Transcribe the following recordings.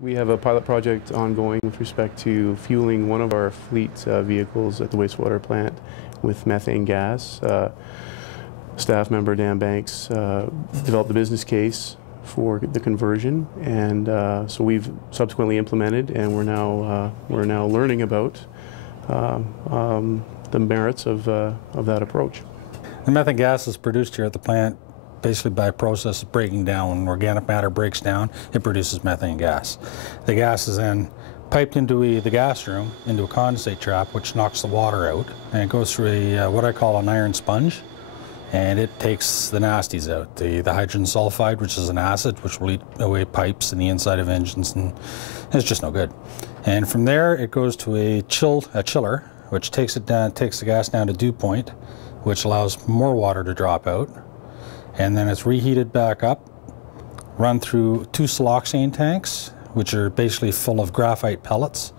We have a pilot project ongoing with respect to fueling one of our fleet vehicles at the wastewater plant with methane gas. Staff member Dan Banks developed the business case for the conversion, and so we've subsequently implemented, and we're now learning about the merits of that approach. The methane gas is produced here at the plant basically by a process of breaking down. When organic matter breaks down, it produces methane gas. The gas is then piped into the gas room, into a condensate trap, which knocks the water out, and it goes through a what I call an iron sponge, and it takes the nasties out. The hydrogen sulfide, which is an acid, which will eat away pipes in the inside of engines, and it's just no good. And from there, it goes to a chiller, which takes the gas down to dew point, which allows more water to drop out. And then it's reheated back up, run through 2 siloxane tanks, which are basically full of graphite pellets,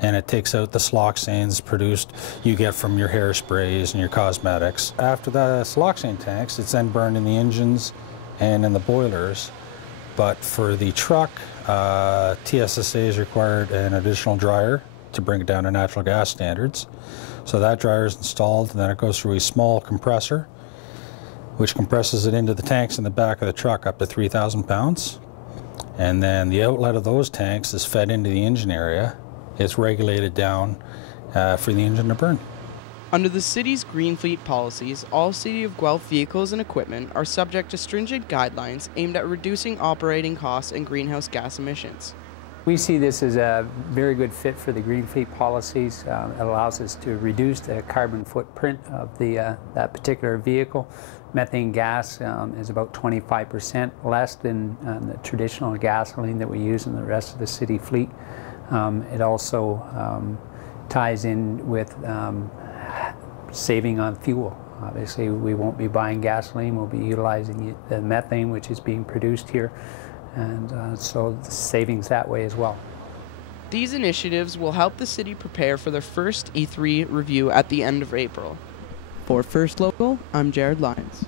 and it takes out the siloxanes produced you get from your hairsprays and your cosmetics. After the siloxane tanks, it's then burned in the engines and in the boilers. But for the truck, TSSA has required an additional dryer to bring it down to natural gas standards. So that dryer is installed, and then it goes through a small compressor, which compresses it into the tanks in the back of the truck up to 3,000 pounds. And then the outlet of those tanks is fed into the engine area. It's regulated down for the engine to burn. Under the city's Green Fleet policies, all City of Guelph vehicles and equipment are subject to stringent guidelines aimed at reducing operating costs and greenhouse gas emissions. We see this as a very good fit for the Green Fleet policies. It allows us to reduce the carbon footprint of that particular vehicle. Methane gas is about 25% less than the traditional gasoline that we use in the rest of the city fleet. It also ties in with saving on fuel. Obviously, we won't be buying gasoline, we'll be utilizing the methane which is being produced here, and so the savings that way as well. These initiatives will help the city prepare for their first E3 review at the end of April. For First Local, I'm Jared Lyons.